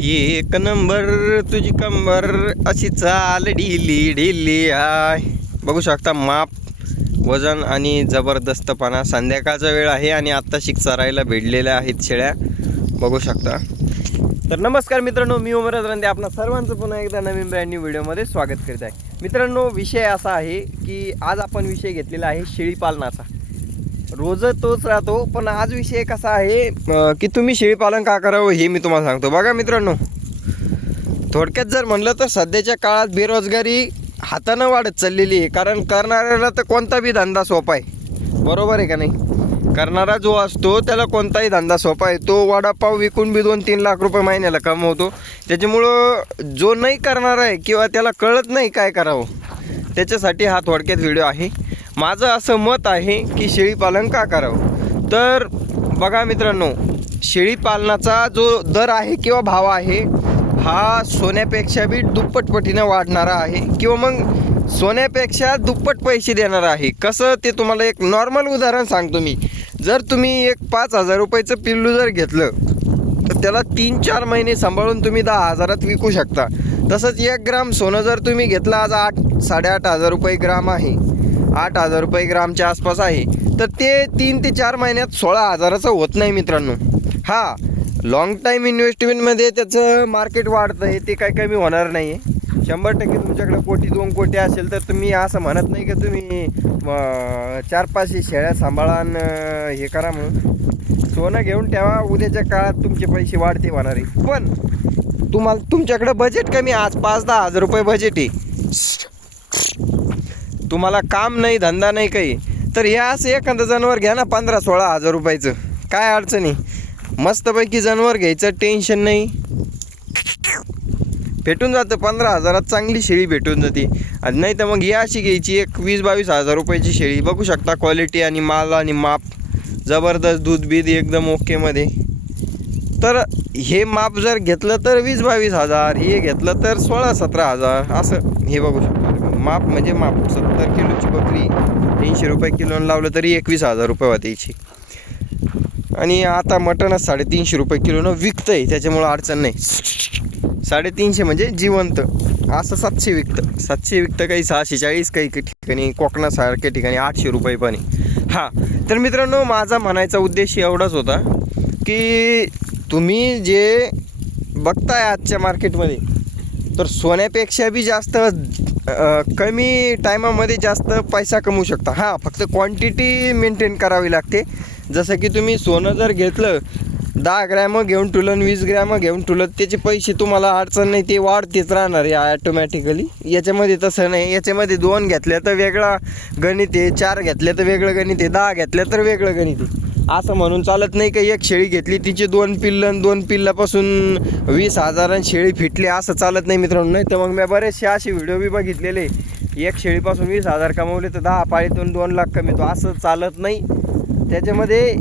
एक नंबर तुझी कंबर अशी चाल ढिली ढिली आय बघू शकता माप वजन आणि जबरदस्तपणा. संध्याकाळचा वेळ आहे आणि आत्ता शिक चरायला भेटलेल्या आहेत शेळ्या. बघू शकता. तर नमस्कार मित्रांनो मी उमरज रंदे आपणा सर्वांचं पुन्हा एकदा नवीन ब्रँड न्यू व्हिडिओमध्ये स्वागत करीत आहे. मित्रांनो विषय असा आहे की आज आपण विषय घेतलेला आहे शेळी पालनाचा. रोज तोच राहतो पण आज विषय कसा आहे की तुम्ही शेळीपालन का करावं हे मी तुम्हाला सांगतो. बघा मित्रांनो थोडक्यात जर म्हणलं तर सध्याच्या काळात बेरोजगारी हातानं वाढत चाललेली आहे. कारण करणाऱ्याला तर कोणता बी धंदा सोपा आहे. बरोबर आहे का नाही? करणारा जो असतो त्याला कोणताही धंदा सोपा आहे. तो वडापाव विकून बी दोन तीन लाख रुपये महिन्याला कमवतो. त्याच्यामुळं जो नाही करणारा आहे किंवा त्याला कळत नाही काय करावं त्याच्यासाठी हा थोडक्यात व्हिडिओ आहे. माझं असं मत आहे की शेळीपालन का करावं? तर बघा मित्रांनो शेळीपालनाचा जो दर आहे किंवा भाव आहे हा सोन्यापेक्षा बी दुप्पट पटीनं वाढणारा आहे किंवा मग सोन्यापेक्षा दुप्पट पैसे देणारा आहे. कसं ते तुम्हाला एक नॉर्मल उदाहरण सांगतो मी. जर तुम्ही एक पाच हजार रुपयाचं पिल्लू जर घेतलं तर त्याला तीन चार महिने सांभाळून तुम्ही दहा हजारात विकू शकता. तसंच एक ग्राम सोनं जर तुम्ही घेतलं आज आठ साडेआठ हजार रुपये ग्राम आहे. आठ हजार रुपये ग्रामच्या आसपास आहे. तर ते तीन ते चार महिन्यात सोळा हजाराचं होत नाही मित्रांनो. हा लॉंग टाईम इन्व्हेस्टमेंटमध्ये त्याचं मार्केट वाढतं आहे ते काही कमी होणार नाही आहे शंभर टक्के तुमच्याकडे कोटी दोन कोटी असेल तर तुम्ही असं म्हणत नाही की तुम्ही चार पाचशे शेळ्या सांभाळा हे करा म्हणून. सोनं घेऊन ठेवा उद्याच्या काळात तुमचे पैसे वाढते होणार आहे पण तुम्हाला तुमच्याकडे बजेट कमी आज पाच दहा हजार रुपये बजेट आहे. तुम्हाला काम नाही धंदा नाही काही. तर हे असं एखादं जनावर घ्या ना पंधरा सोळा हजार रुपयाचं. काय अडचणी? मस्तपैकी जनावर घ्यायचं टेन्शन नाही. भेटून जातं पंधरा हजारात चांगली शेळी भेटून जाते. आणि नाही तर मग ही अशी घ्यायची एक वीस बावीस हजार रुपयाची शेळी. बघू शकता क्वालिटी आणि माल आणि माप. जबरदस्त दूध बीध एकदम ओकेमध्ये तर हे माप जर घेतलं तर वीस बावीस हजार हे घेतलं तर सोळा सतरा हजार असं हे बघू शकता. माप म्हणजे माप. सत्तर किलोची बकरी तीनशे रुपये किलोनं लावलं तरी एकवीस हजार रुपये वाटायची आणि आता मटणच साडेतीनशे रुपये किलोनं विकतं आहे त्याच्यामुळं अडचण नाही. साडेतीनशे म्हणजे जिवंत. असं सातशे विकतं. सातशे विकतं काही सहाशे चाळीस काही ठिकाणी कोकणासारख्या ठिकाणी आठशे रुपये पण हां तर मित्रांनो माझा म्हणायचा उद्देश एवढाच होता की तुम्ही जे बघताय आजच्या मार्केटमध्ये तर सोन्यापेक्षा बी जास्त कमी टायमामध्ये जास्त पैसा कमवू शकता. हां फक्त क्वांटिटी मेंटेन करावी लागते. जसं की तुम्ही सोनं जर घेतलं दहा ग्रॅम घेऊन टुलन वीस ग्रॅम घेऊन टुलत त्याचे पैसे तुम्हाला अडचण नाही ते वाढतेच राहणार आहे ॲटोमॅटिकली याच्यामध्ये तसं नाही. याच्यामध्ये दोन घेतल्या तर वेगळा गणित आहे चार घेतल्या तर वेगळं गणित आहे दहा घेतल्या तर वेगळं गणित आहे. असं म्हणून चालत नाही का एक शेळी घेतली तिचे दोन पिल्लं आणि दोन पिल्लापासून वीस हजारांनी शेळी फिटली असं चालत नाही मित्रांनो. नाही तर मग मी बरेचसे असे व्हिडिओ बी बघितलेले. एक शेळीपासून वीस हजार कमवले तर दहा पाळीतून दोन लाख कमीतो असं चालत नाही. त्याच्यामध्ये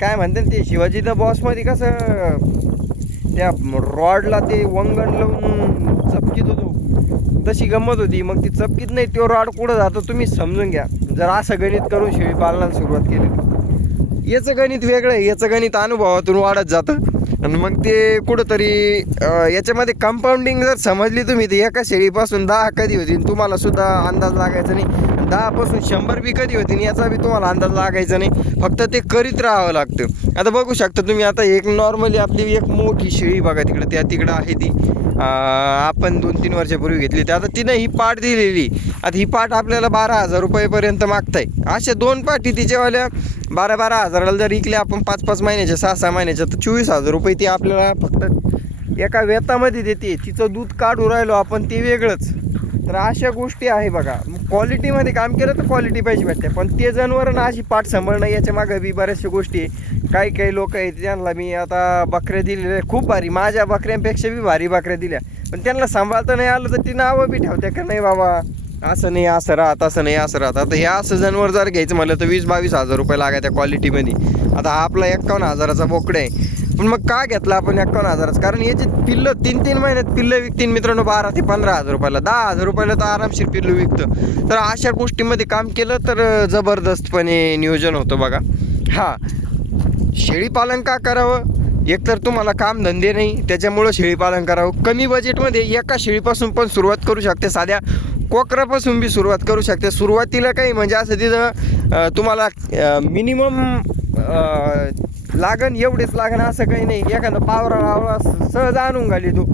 काय म्हणते ते शिवाजी द बॉसमध्ये कसं त्या रॉडला ते वंगण लावून चपकीत होतो. तशी गंमत होती. मग ती चपकीत नाही तो रॉड कुठं जातो तुम्ही समजून घ्या. जर असं गणित करून शेळी पालनाला सुरुवात केली. याचं गणित वेगळं आहे. याचं गणित अनुभवातून वाढत जातं. आणि मग ते कुठंतरी याच्यामध्ये कंपाऊंडिंग जर समजली तुम्ही तर एका शेळीपासून दहा कधी होतील? तुम्हाला सुद्धा अंदाज लागायचा नाही. दहापासून शंभर बी कधी होतील याचा बी तुम्हाला अंदाज लागायचा नाही. फक्त ते करीत राहावं लागतं. आता बघू शकता तुम्ही आता एक नॉर्मली आपली एक मोठी शेळी बघा तिकडं त्या तिकडं आहे ती. आपण दोन तीन वर्षापूर्वी घेतली होती. आता तिनं ही पाट दिलेली. आता ही पाट आपल्याला बारा हजार रुपयेपर्यंत मागताय. अशा दोन पाठी तिच्यावाल्या बारा बारा हजाराला जर इकले आपण पाच पाच महिन्याच्या सहा सहा महिन्याच्या तर चोवीस हजार रुपये ती आपल्याला फक्त एका वेतामध्ये देते. तिचं दूध काढू राहिलो आपण ते वेगळंच. तर अशा गोष्टी आहे बघा. क्वालिटीमध्ये काम केलं तर क्वालिटी पाहिजे भेटते पण ते जनावरं ना अशी पाठ सांभाळणं याच्या मागं बी बऱ्याचशा गोष्टी आहे. काही काही लोक आहेत त्यांना मी आता बकऱ्या दिलेल्या खूप भारी. माझ्या बकऱ्यांपेक्षा बी भारी बकऱ्या दिल्या. पण त्यांना सांभाळता नाही आलं तर ती नावं बी ठेवते का नाही बाबा? असं नाही असं राहत असं नाही असं राहत. आता हे असं जनावर जर घ्यायचं म्हणलं तर वीस बावीस हजार रुपये लागायच्या क्वालिटीमध्ये आता आपला एक्कावन्न हजाराचा बोकडे आहे. पण मग का घेतला आपण एकावन्न हजाराचं? कारण याचे पिल्लं तीन तीन महिन्यात पिल्लं विकतील मित्रांनो बारा ते पंधरा हजार रुपयाला. दहा हजार रुपयाला तर आरामशीर पिल्लू विकतं. तर अशा गोष्टीमध्ये काम केलं तर जबरदस्तपणे नियोजन होतं बघा. हां. शेळीपालन का करावं? एकतर तुम्हाला काम धंदे नाही त्याच्यामुळं शेळीपालन करावं. कमी बजेटमध्ये एका शेळीपासून पण सुरुवात करू शकते. साध्या कोकरापासून बी सुरुवात करू शकते. सुरुवातीला काही म्हणजे असं तिथं तुम्हाला मिनिमम लागण एवढेच लागण असं काही नाही. एखादं पावरा लावला सहज आणून घाली तू.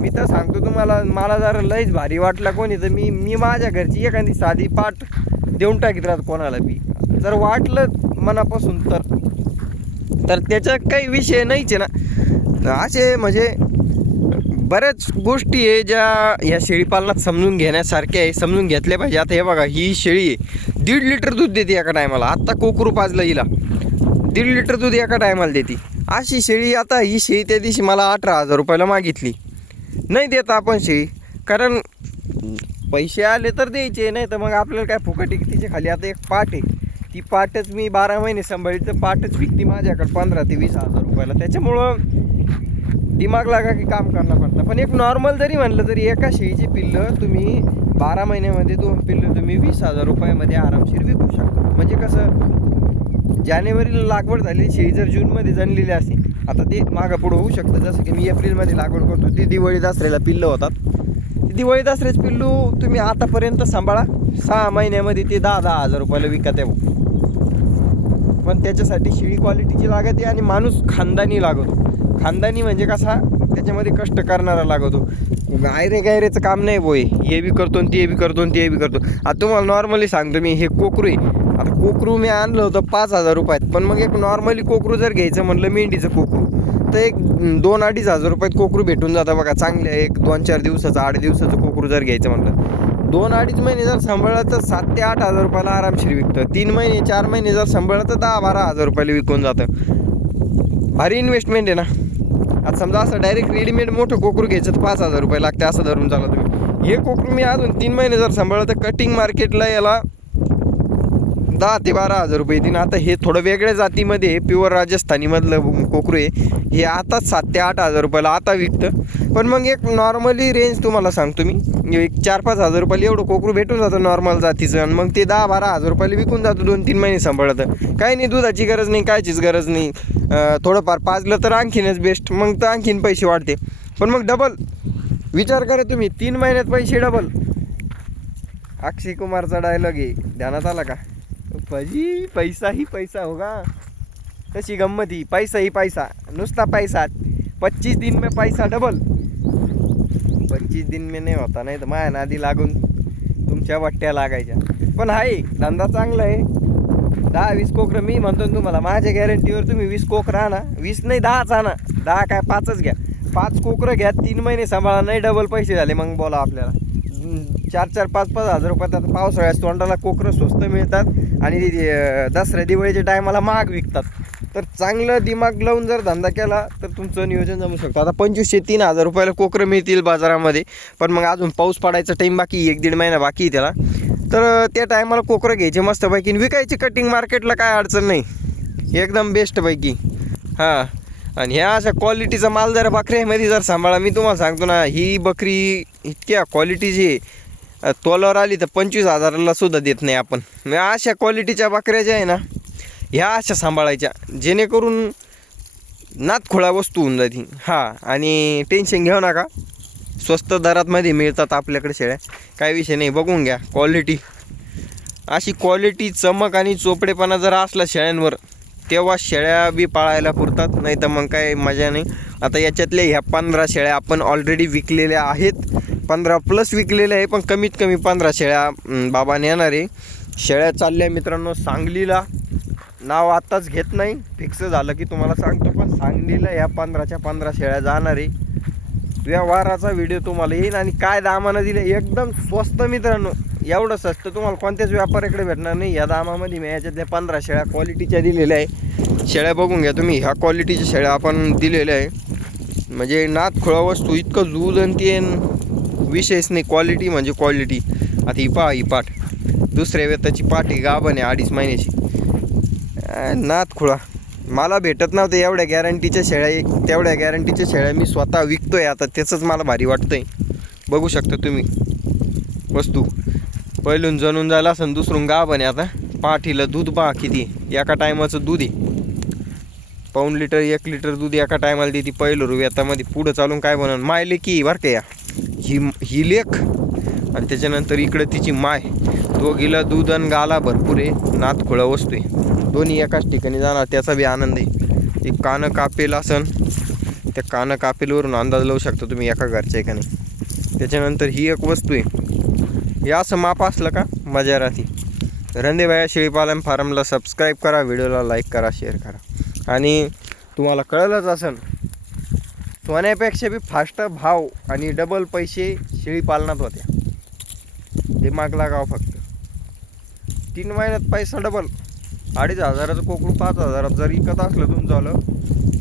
मी तर सांगतो तुम्हाला मला जर लईच भारी वाटला कोणी तर मी मी माझ्या घरची एखादी साधी पाठ देऊन टाकीत राहत कोणाला बी. जर वाटलं मनापासून तर. तर त्याचा काही विषय नाहीच आहे ना. असे म्हणजे बऱ्याच गोष्टी आहे ज्या ह्या शेळीपालनात समजून घेण्यासारख्या आहे समजून घेतल्या पाहिजे. आता हे बघा ही शेळी आहे. दीड लिटर दूध देते एका टायमाला. आत्ता कोकरू पाजलं हिला. दीड लिटर दूध एका टायमाला देते. अशी शेळी आता ही शेळी त्या दिवशी मला अठरा हजार रुपयाला मागितली. नाही देत आपण शेळी कारण पैसे आले तर द्यायचे नाही तर मग आपल्याला काय फुकट तिच्या खाली? आता एक पाट आहे. ती पाटच मी बारा महिने सांभाळली तर पाटच विकती माझ्याकडे पंधरा ते वीस हजार रुपयाला. त्याच्यामुळं दिमाग लागा की काम करणं पडतं पण एक नॉर्मल जरी म्हणलं तरी एका शेळीची पिल्लं तुम्ही बारा महिन्यामध्ये दोन पिल्लं तुम्ही वीस हजार रुपयामध्ये आरामशीर विकू शकता. म्हणजे कसं जानेवारीला लागवड झालेली शेळी जर जूनमध्ये जणलेली असते आता ते मागं पुढं होऊ शकतं. जसं की मी एप्रिलमध्ये लागवड करतो ते दिवाळी दसऱ्याला पिल्लं होतात. दिवाळी दसऱ्याचे पिल्लू तुम्ही आतापर्यंत सांभाळा. सहा महिन्यामध्ये ते दहा दहा हजार रुपयाला विकत आहे पण त्याच्यासाठी शेळी क्वालिटीची लागते आणि माणूस खानदानी लागतो. खानदानी म्हणजे कसा? त्याच्यामध्ये कष्ट करणारा लागतो. गायरे गायरेचं काम नाही बोय. हे बी करतो आणि ते बी करतो आणि ते बी करतो. आता तुम्हाला नॉर्मली सांगतो मी हे कोकरू आहे. आता कोकरू मी आणलं होतं पाच हजार रुपयात पण मग एक नॉर्मली कोकरू जर घ्यायचं म्हणलं मेंढीचं कोकरू तर एक दोन अडीच हजार रुपयात कोकरू भेटून जातं बघा चांगले एक दोन चार दिवसाचं आठ दिवसाचं कोकरू जर घ्यायचं म्हणलं. दोन अडीच महिने जर सांभाळलं तर सात ते आठ हजार रुपयाला आरामशीर विकतं. तीन महिने चार महिने जर सांभाळलं तर दहा बारा हजार रुपयाला विकून जातं. भारी इन्व्हेस्टमेंट आहे ना. आता समजा असं डायरेक्ट रेडीमेड मोठं कोकरू घ्यायचं तर पाच हजार रुपये लागते असं धरून चाला तुम्ही. हे कोकरू मी अजून तीन महिने जर सांभाळलं तर कटिंग मार्केटला याला दहा ते बारा हजार रुपये येतील आता हे थोडं वेगळ्या जातीमध्ये प्युअर राजस्थानीमधलं कोकरू आहे. हे आताच सात ते आठ हजार रुपयाला आता विकतं. पण मग एक नॉर्मली रेंज तुम्हाला सांगतो मी. एक चार पाच हजार रुपयाला एवढं कोकरू भेटून जातं नॉर्मल जातीचं. आणि मग ते दहा बारा हजार रुपयाला विकून जातं. दोन तीन महिने सांभाळतं. काही नाही दुधाची गरज नाही कायचीच गरज नाही. थोडंफार पाजलं तर आणखीनच बेस्ट मग तर आणखीन पैसे वाढते. पण मग डबल विचार करा तुम्ही. तीन महिन्यात पैसे डबल अक्षय कुमारचा डायलॉग आहे. ध्यानात आला का? भाजी पैसा ही पैसा होगा. तशी गंमत ही? पैसा ही पैसा. नुसता पैसा. पच्चीस दिन में पैसा डबल पच्चीस दिन में नाही होता नाही तर माया नादी लागून तुमच्या वाट्या लागायच्या. पण आहे धंदा चांगला आहे. दहा वीस कोकरं मी म्हणतो ना तुम्हाला माझ्या गॅरंटीवर तुम्ही वीस कोकरं आणा. वीस नाही दहाच आणा. दहा काय पाचच घ्या. पाच कोकरं घ्या तीन महिने सांभाळा नाही डबल पैसे झाले मग बोला आपल्याला. चार चार पाच पाच हजार रुपयात आता पावसाळ्यात तोंडाला कोकरं स्वस्त मिळतात आणि दसऱ्या दिवाळीच्या टायमाला महाग विकतात. तर चांगलं दिमाग लावून जर धंदा केला तर तुमचं नियोजन जमू शकतं. आता पंचवीसशे तीन हजार रुपयाला कोकरं मिळतील बाजारामध्ये पण मग अजून पाऊस पडायचा टाईम बाकी एक दीड महिना बाकी आहे त्याला. तर त्या टायमाला कोकरं घ्यायचे मस्तपैकी. आणि विकायची कटिंग मार्केटला काय अडचण नाही. एकदम बेस्टपैकी हां. आणि ह्या अशा क्वालिटीचा माल जर बकऱ्यामध्ये जर सांभाळा मी तुम्हाला सांगतो ना ही बकरी इतक्या क्वालिटीची आहे. तोलावर आली तर पंचवीस हजाराला सुद्धा देत नाही आपण. मग अशा क्वालिटीच्या बकऱ्या ज्या आहे ना ह्या अशा सांभाळायच्या. जेणेकरून नातखोळा वस्तू होऊन जाते हां आणि टेन्शन घेऊ नका. स्वस्त दरातमध्ये मिळतात आपल्याकडे शेळ्या. काय विषय नाही बघून घ्या क्वालिटी अशी क्वालिटी चमक आणि चोपडेपणा जर असला शेळ्यांवर तेव्हा शेळ्या बी पाळायला पुरतात. नाही तर मग काय मजा नाही. आता याच्यातल्या ह्या पंधरा शेळ्या आपण ऑलरेडी विकलेल्या आहेत. पंधरा प्लस विकलेले आहे पण कमीत कमी पंधरा शेळ्या बाबाने बाबा नेणार आहे. शेळ्या चालल्या मित्रांनो सांगलीला. नाव आत्ताच घेत नाही. फिक्स झालं की तुम्हाला सांगतो पण सांगलीला या पंधराच्या पंधरा शेळ्या जाणार आहे. व्यवहाराचा व्हिडिओ तुम्हाला येईल आणि काय दामानं दिले एकदम स्वस्त मित्रांनो. एवढं स्वस्त तुम्हाला कोणत्याच व्यापाऱ्याकडे भेटणार नाही. या दामामध्ये मी याच्यातल्या पंधरा शेळ्या क्वालिटीच्या दिलेल्या आहे. शेळ्या बघून घ्या तुम्ही ह्या क्वालिटीच्या शेळ्या आपण दिलेल्या आहे. म्हणजे नात खुळा वस्तू इतकं दूध आणि विशेष नाही क्वालिटी म्हणजे क्वालिटी आता ही पहा ही पाठ. दुसऱ्या वेताची पाठ आहे गाभण आहे अडीच महिन्याची. नात खुळा. मला भेटत नव्हतं एवढ्या गॅरंटीच्या शेळ्या एक तेवढ्या गॅरंटीच्या शेळ्या मी स्वतः विकतोय आता त्याचंच मला भारी वाटतंय. बघू शकता तुम्ही. वस्तू. पहिलून जणून जायला असं दुसरून गाभण आहे आता. पाठीला दूध पहा किती एका टायमाचं दूध आहे. पाऊन लिटर एक लिटर दूध एका टायमाला देते. पहिलं रू पुढं चालून काय बनवून मायले की बरं का या. ही ही लेख आणि त्याच्यानंतर इकडं तिची माय. दोघीला दूध आणि गाला भरपूर आहे. नात खुळा वस्तू आहे. दोन्ही एकाच ठिकाणी जाणार त्याचा बी आनंद आहे. ते कानं कापेल असन त्या कानं कापेलवरून अंदाज लावू शकता तुम्ही एका घरच्या एकाने. त्याच्यानंतर ही एक वस्तू आहे. हे असं माप असलं का? मजा राहते. रंदेबाया शेळीपालन फार्मला सबस्क्राईब करा व्हिडिओला लाईक करा शेअर करा. आणि तुम्हाला कळलंच असेल सोन्यापेक्षा बी फास्ट भाव आणि डबल पैसे शेळीपालनात होत्या. दिमाग लागाव फक्त. तीन महिन्यात पैसा डबल अडीच हजाराचं कोकरू पाच हजारात जर इकत असलं तुमचं आलं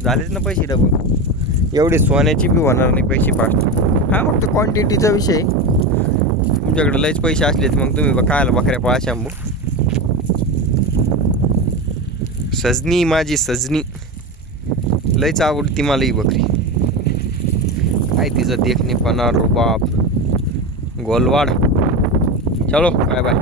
झालेच ना पैसे डबल एवढी सोन्याची बी होणार नाही पैसे फास्ट हा फक्त क्वांटिटीचा विषय. तुमच्याकडे लयच पैसे असलेत मग तुम्ही बा बकऱ्या पाळा शांबू सजनी माझी सजनी. लयच आवडती मला ही बकरी. काय तिचं देखणेपणा रुबाब गोलवाड चलो बाय बाय